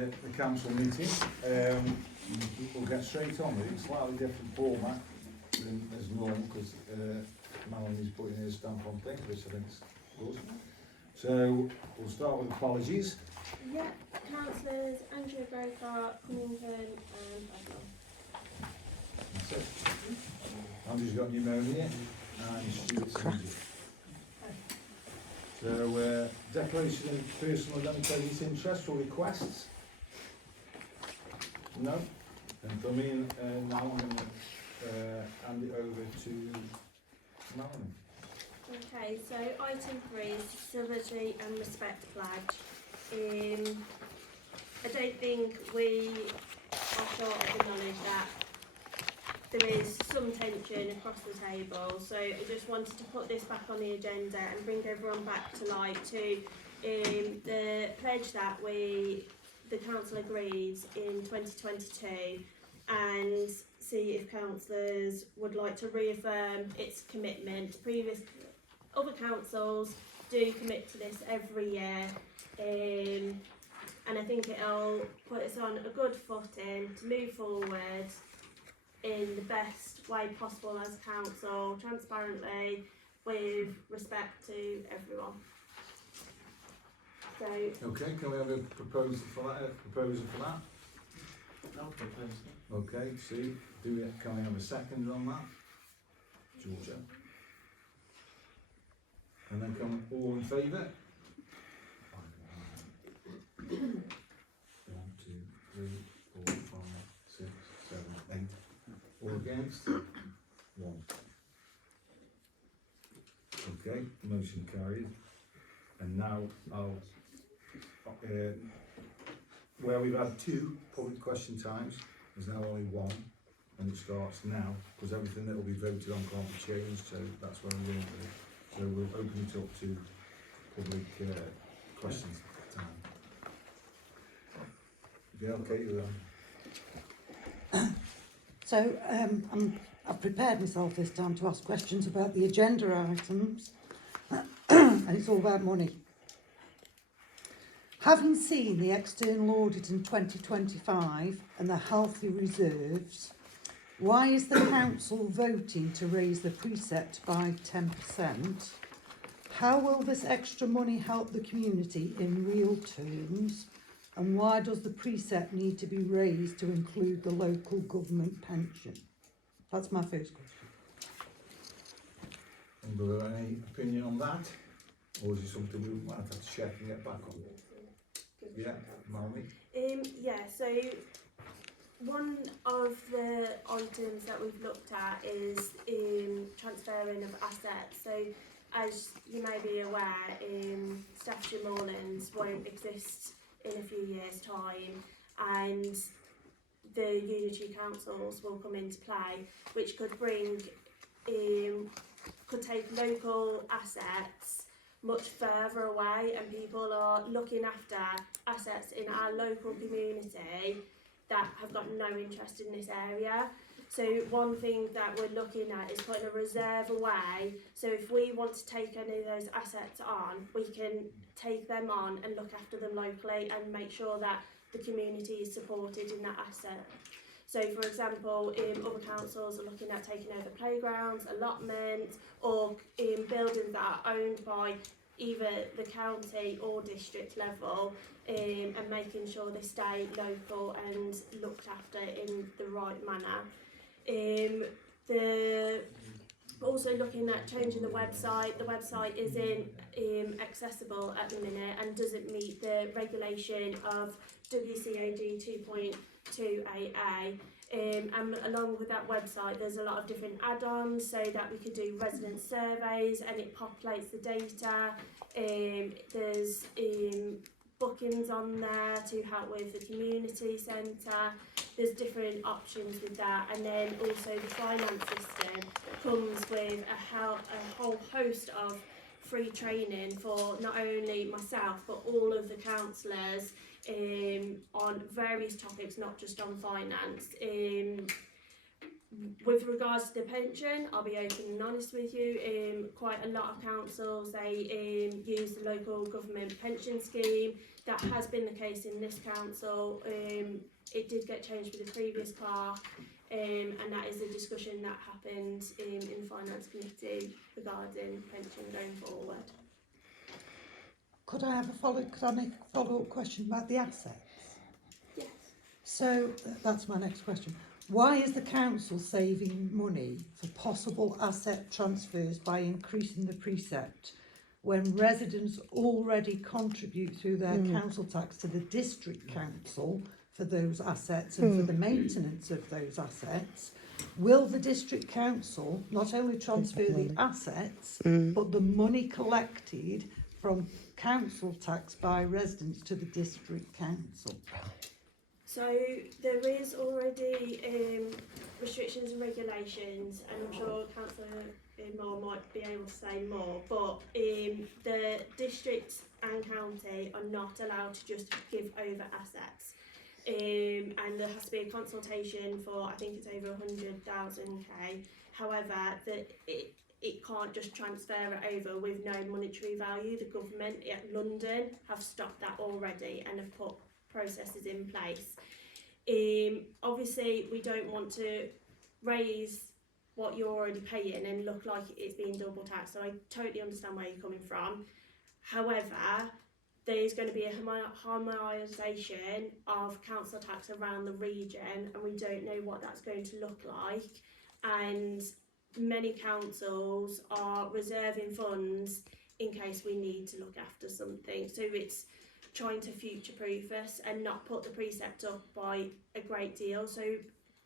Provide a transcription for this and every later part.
The council meeting. We'll get straight on with it. Slightly different format than as normal because Melanie's putting her stamp on things, which I think is good. So we'll start with apologies. Yeah, councillors Andrew Broker, Cunnington and Bedlam. That's it. Andrew's got pneumonia and Stuart's injured. So declaration of personal democratic interest or requests? No? And for me, now I'm going to hand it over to Melanie. Okay, so item 3 is civility and respect pledge. I don't think we are short of the knowledge that there is some tension across the table, so I just wanted to put this back on the agenda and bring everyone back to light to the pledge that the council agreed in 2022 and see if councillors would like to reaffirm its commitment. Other councils do commit to this every year, and I think it'll put us on a good footing to move forward in the best way possible as a council, transparently, with respect to everyone. So, okay, can we have a proposal for that? I'll propose that. Okay, see, can we have a second on that? Georgia. And then come all in favour? 1, 2, 3, 4, 5, 6, 7, 8. All against? 1. Okay, motion carried. And now I'll, where we've had 2 public question times, there's now only 1, and it starts now, because everything that will be voted on can't be changed, so that's where we're going to do. So we'll open it up to public questions time. Yeah, okay, you're on. So I've prepared myself this time to ask questions about the agenda items and it's all about money. Having seen the external audit in 2025 and the healthy reserves, why is the council voting to raise the precept by 10%? How will this extra money help the community in real terms? And why does the precept need to be raised to include the local government pension? That's my first question. Anybody have any opinion on that? Or is it something we might have to check and get back on? Yeah, Melanie? yeah, so one of the items that we've looked at is transferring of assets. So as you may be aware, Staffordshire Moorlands won't exist in a few years' time, and the unitary councils will come into play, which could bring could take local assets much further away, and people are looking after assets in our local community that have got no interest in this area. So one thing that we're looking at is putting a reserve away, so if we want to take any of those assets on, we can take them on and look after them locally and make sure that the community is supported in that asset. So for example, other councils are looking at taking over playgrounds, allotments, or buildings that are owned by either the county or district level, and making sure they stay local and looked after in the right manner. Also looking at changing the website. The website isn't accessible at the minute and doesn't meet the regulation of WCAG 2.2AA. And along with that website, there's a lot of different add-ons so that we could do resident surveys and it populates the data. There's bookings on there to help with the community centre. There's different options with that, and then also the finance system comes with a whole host of free training for not only myself but all of the councillors on various topics, not just on finance. With regards to the pension, I'll be open and honest with you. Quite a lot of councils, they use the local government pension scheme. That has been the case in this council. It did get changed with the previous clerk, and that is a discussion that happened in Finance Committee regarding pension going forward. Could I make a follow-up question about the assets? Yes. So that's my next question. Why is the council saving money for possible asset transfers by increasing the precept when residents already contribute through their council tax to the district council for those assets and for the maintenance of those assets? Will the district council not only transfer the assets but the money collected from council tax by residents to the district council? So there is already restrictions and regulations, and I'm sure Councillor Moore might be able to say more, but the district and county are not allowed to just give over assets. And there has to be a consultation for, I think it's over 100,000k. However, it can't just transfer it over with no monetary value. The government at London have stopped that already and have put processes in place. Obviously, we don't want to raise what you're already paying and look like it's being double taxed, so I totally understand where you're coming from. However, there's going to be a harmonisation of council tax around the region, and we don't know what that's going to look like, and many councils are reserving funds in case we need to look after something. So it's trying to future-proof us and not put the precept up by a great deal. So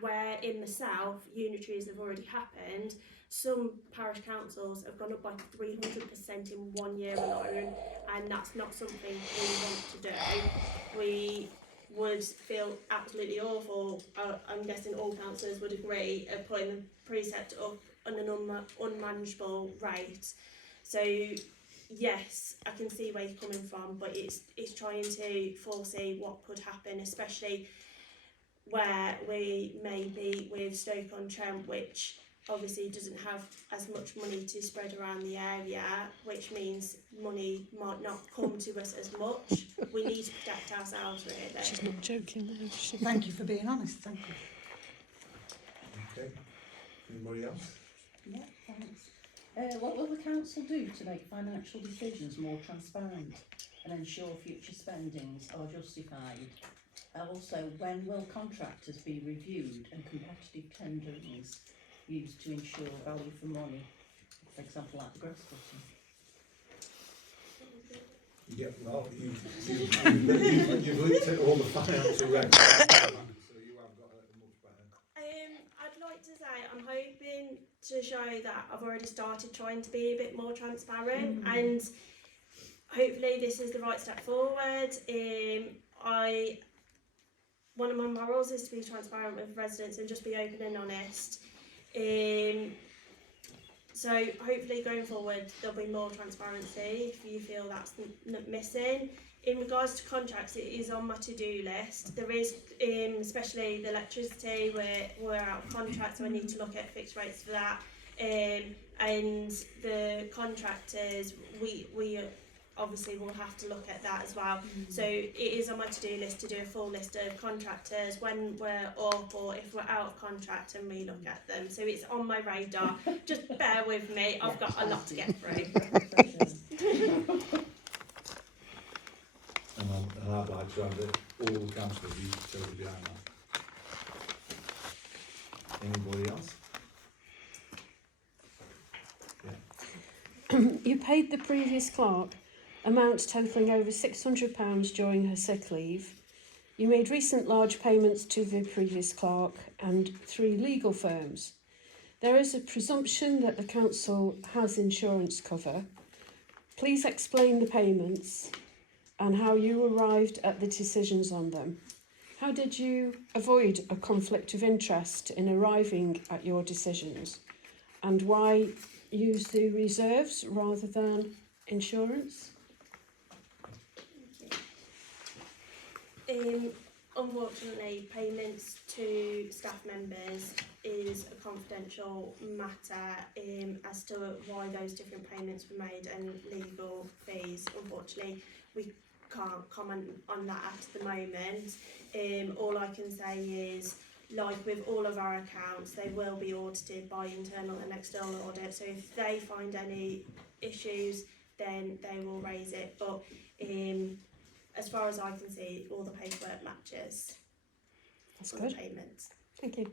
where in the south unitaries have already happened, some parish councils have gone up by 300% in 1 year alone, and that's not something we want to do. We would feel absolutely awful, I'm guessing all councillors would agree, of putting the precept up on an unmanageable rate. So yes, I can see where you're coming from, but it's trying to foresee what could happen, especially where we may be with Stoke-on-Trent, which obviously doesn't have as much money to spread around the area, which means money might not come to us as much. We need to protect ourselves, really. She's not joking there, is she? Thank you for being honest, thank you. Okay. Anybody else? Yeah, thanks. What will the council do to make financial decisions more transparent and ensure future spendings are justified? Also, when will contractors be reviewed and competitive tenderings used to ensure value for money? For example, like the grass cutting. Yeah, well, you've looked at all the financial records, so you have got a much better. I'd like to say I'm hoping to show that I've already started trying to be a bit more transparent, and hopefully this is the right step forward. One of my morals is to be transparent with residents and just be open and honest. So hopefully going forward there'll be more transparency if you feel that's missing. In regards to contracts, it is on my to-do list. There is, especially the electricity, we're out of contract, so I need to look at fixed rates for that. And the contractors, we obviously will have to look at that as well. So it is on my to-do list to do a full list of contractors when we're up or if we're out of contract and relook at them. So it's on my radar. Just bear with me. I've got a lot to get through. And I'd like to have all councillors be totally behind that. Anybody else? Yeah. You paid the previous clerk amounts totalling over £600 during her sick leave. You made recent large payments to the previous clerk and 3 legal firms. There is a presumption that the council has insurance cover. Please explain the payments and how you arrived at the decisions on them. How did you avoid a conflict of interest in arriving at your decisions? And why use the reserves rather than insurance? unfortunately, payments to staff members is a confidential matter as to why those different payments were made and legal fees. Unfortunately, we can't comment on that at the moment. All I can say is, like with all of our accounts, they will be audited by internal and external audit. So if they find any issues, then they will raise it. But as far as I can see, all the paperwork matches That's for the good. payments. Thank you.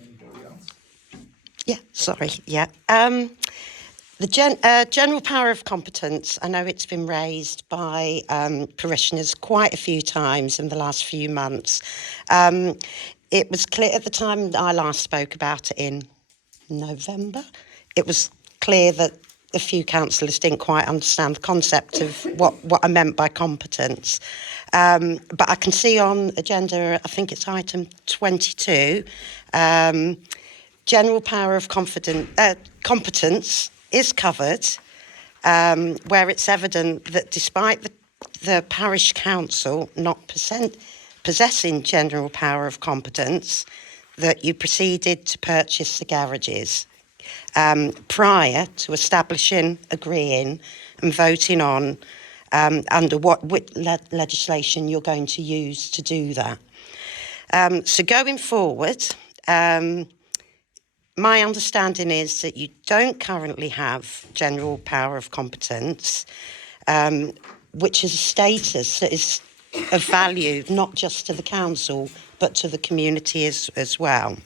Anybody else? Yeah, sorry. Yeah. The general power of competence, I know it's been raised by parishioners quite a few times in the last few months. It was clear at the time I last spoke about it in November, it was clear that a few councillors didn't quite understand the concept of what I meant by competence. But I can see on agenda, I think it's item 22, general power of competence is covered, where it's evident that despite the parish council not possessing general power of competence, that you proceeded to purchase the garages prior to establishing, agreeing and voting on under what legislation you're going to use to do that. So going forward, my understanding is that you don't currently have general power of competence, which is a status that is of value not just to the council but to the community as well.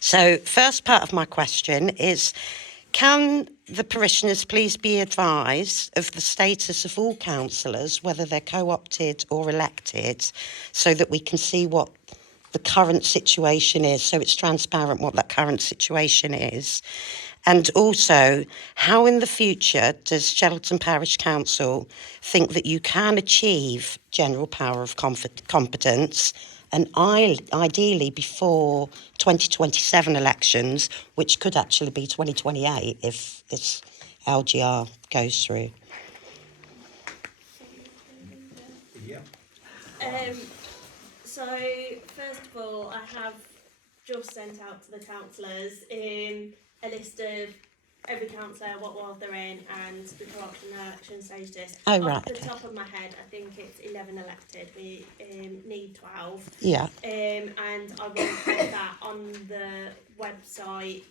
So first part of my question is, can the parishioners please be advised of the status of all councillors, whether they're co-opted or elected, so that we can see what the current situation is, so it's transparent what that current situation is? And also, how in the future does Shelton Parish Council think that you can achieve general power of competence, and ideally before 2027 elections, which could actually be 2028 if this LGR goes through? Yeah. So first of all, I have just sent out to the councillors a list of every councillor, what ward they're in, and the co-option election status. Oh, Off right, the okay. top of my head, I think it's 11 elected. We need 12. Yeah, And I will put that on the website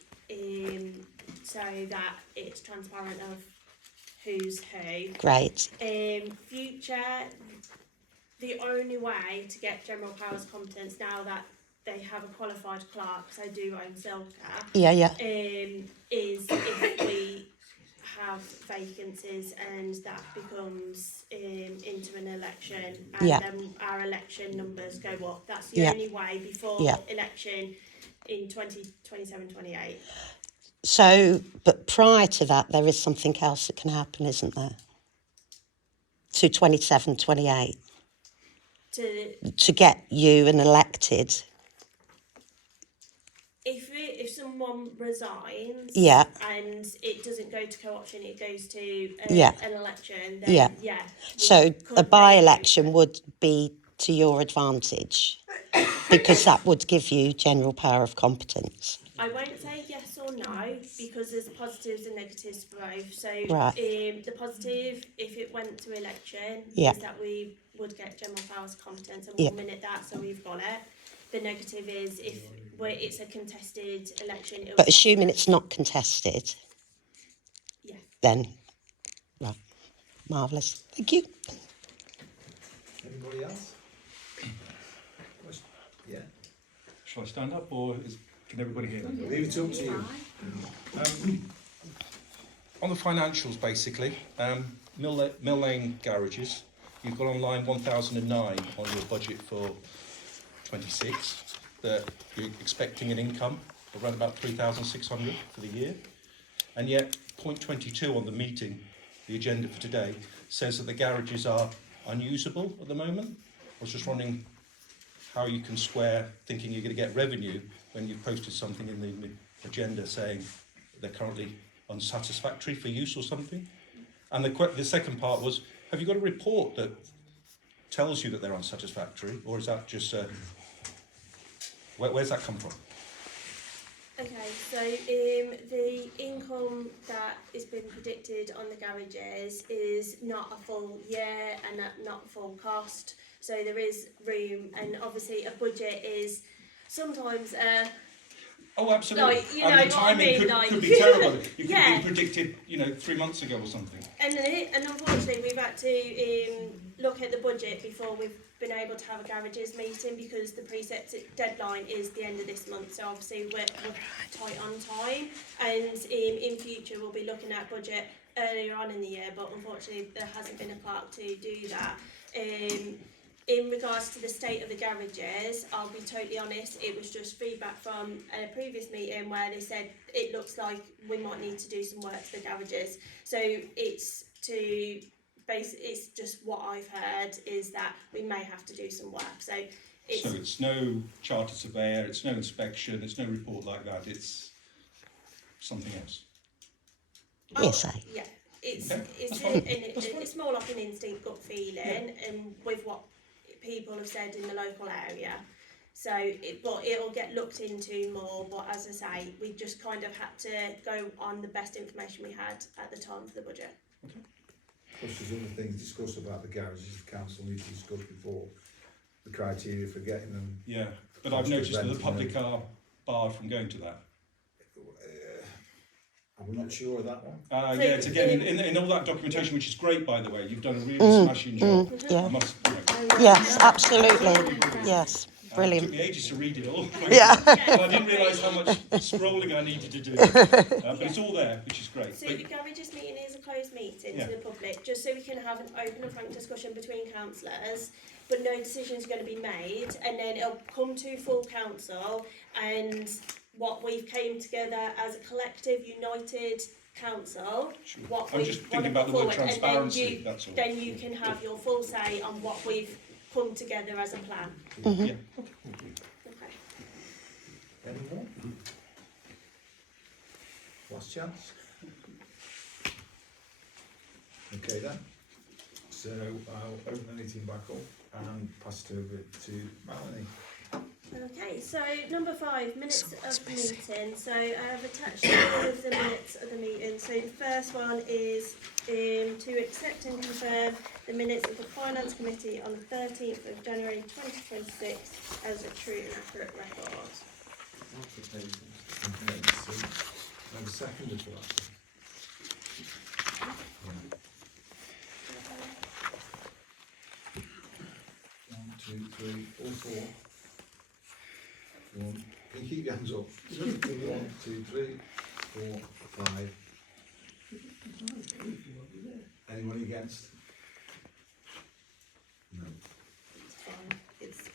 so that it's transparent of who's who. great. Future, the only way to get general powers competence now that they have a qualified clerk, because I do own Silca, Yeah, yeah, is if we have vacancies and that becomes into an election, and Yeah. then our election numbers go up. That's the Yeah. only way before Yeah. election in 2027-28. So, but prior to that, there is something else that can happen, isn't there? To 27, 28, to get you an elected. If someone resigns, Yeah. and it doesn't go to co-option, it goes to Yeah. an election, then Yeah. we So could a by-election reopen. would be to your advantage, because that would give you general power of competence. I won't say yes or no, because there's positives and negatives for both. So Right. The positive, if it went to election, Yeah. is that we would get general powers competence, and Yeah. we'll minute that, so we've got it. The negative is if it's a contested election. But assuming it's not contested, Yeah. then, right, marvellous. Thank you. Anybody else? Question? Yeah. Shall I stand up or can everybody hear me? Leave it up to you. On the financials, basically, Mill Lane garages, you've got on line 1009 on your budget for 26, that you're expecting an income of around about 3,600 for the year, and yet point 22 on the meeting, the agenda for today, says that the garages are unusable at the moment. I was just wondering how you can square thinking you're going to get revenue when you've posted something in the agenda saying they're currently unsatisfactory for use or something. And the second part was, have you got a report that tells you that they're unsatisfactory, or is that just where's that come from? Okay, so the income that has been predicted on the garages is not a full year and not full cost. So there is room, and obviously a budget is sometimes Oh, absolutely. Like, you and know the what I timing mean, could, like- could be terrible. It could Yeah. have been predicted, 3 months ago or something. and unfortunately we've had to look at the budget before we've been able to have a garages meeting, because the preset deadline is the end of this month, so obviously we're tight on time, and in future we'll be looking at budget earlier on in the year, but unfortunately there hasn't been a clerk to do that. In regards to the state of the garages, I'll be totally honest, it was just feedback from a previous meeting where they said it looks like we might need to do some work to the garages. So it's just what I've heard is that we may have to do some work. So it's no chartered surveyor, it's no inspection, it's no report like that, it's something else. Hearsay. Yeah, it's Okay, it's that's fine. That's fine. it's more like an instinct gut feeling, and with what people have said in the local area. So, but it'll get looked into more. But as I say, we just kind of had to go on the best information we had at the time for the budget. Of course, there's other things discussed about the garages, the council needs to discuss before the criteria for getting them. Yeah, but I've noticed that the public are barred from going to that. I'm not sure of that one. So Yeah, it's again in all that documentation, which is great, by the way. You've done a really smashing job. Yeah. I must, Yes, absolutely. Yes, It brilliant. took me ages to read it all. Yeah. And I didn't realise how much scrolling I needed to do. But it's all there, which is great. So But, the garages meeting is a closed meeting Yeah. to the public, just so we can have an open and frank discussion between councillors, but no decisions are going to be made, and then it'll come to full council, and what we've came together as a collective, united council, sure. what I'm we just want thinking to about put the word forward, and transparency, that's all. then you can have your full say on what we've come together as a plan. Yeah. Okay. Any more? Last chance. Okay then. So I'll open the meeting back up and pass it over to Melanie. Okay, so number 5, minutes of the meeting. So I've attached all of the minutes of the meeting. So the first one is to accept and confirm the minutes of the Finance Committee on the 13th of January 2026 as a true and accurate record. Okay, so have a second for that. Yeah. 1, 2, 3, all 4. 1. Can you keep your hands up? 1, 2, 3, 4, 5. Anyone against? No. It's fine. It's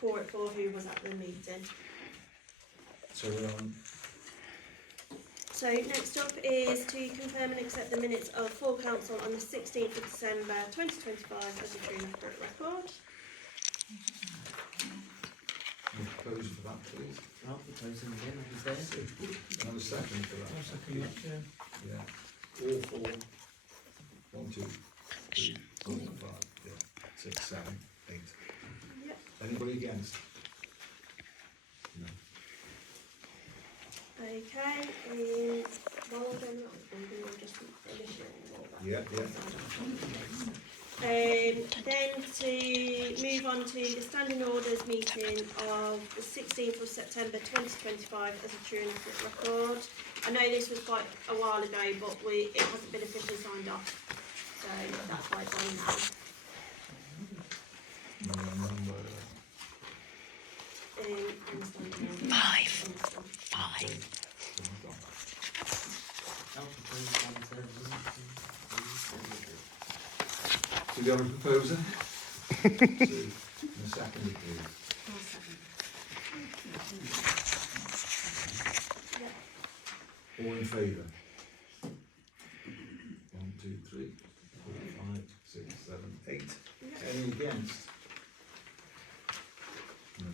4 at 4 who was at the meeting. So we're on. So next up is to confirm and accept the minutes of full council on the 16th of December 2025 as a true and accurate record. Propose for that, please. I'll propose him again, he's there. Have a second for that. second that, Yeah. All 4. 1, 2, 3, 4, 5. Yeah. 6, 7, 8. Yep. Anybody against? No. Okay, well done, we'll just initiating all that. Yeah, yeah. Then to move on to the standing orders meeting of the 16th of September 2025 as a true and accurate record. I know this was quite a while ago, but it hasn't been officially signed off, so that's why it's on now. Number In the standing order. 5. I'll propose one do we have a proposer? Two. And a second, please. All in favour? 1, 2, 3, 4, 5, 6, 7, 8. Any against? No.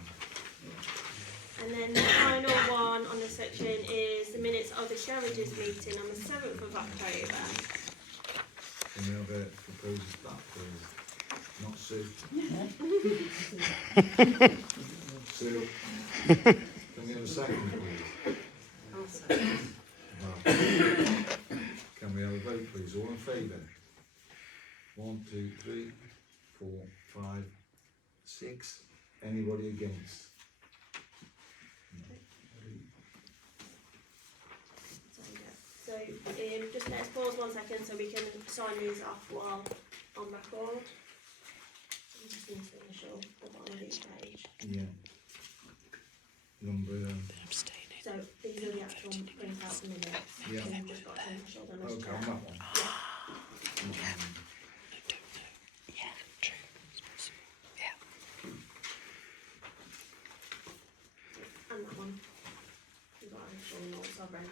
And then the final one on this section is the minutes of the garages meeting on the 7th of October. Can we have a proposer for that, please? not Sue. Yeah. Sue, can we have a second, please? Right. Can we have a vote, please? All in favour? 1, 2, 3, 4, 5, 6. Anybody against? So just let's pause 1 second so we can sign these off while on record. We just need to initial the bottom of each page. Yeah. Number, So these are the actual printout minutes. Yeah. And we've just got to initial them as okay, chair. on that one. Yeah, true. And that one. We've got initial and sovereign.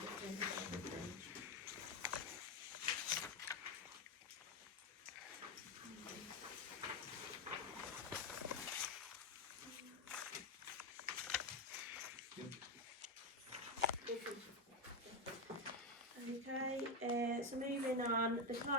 Okay, so moving on, the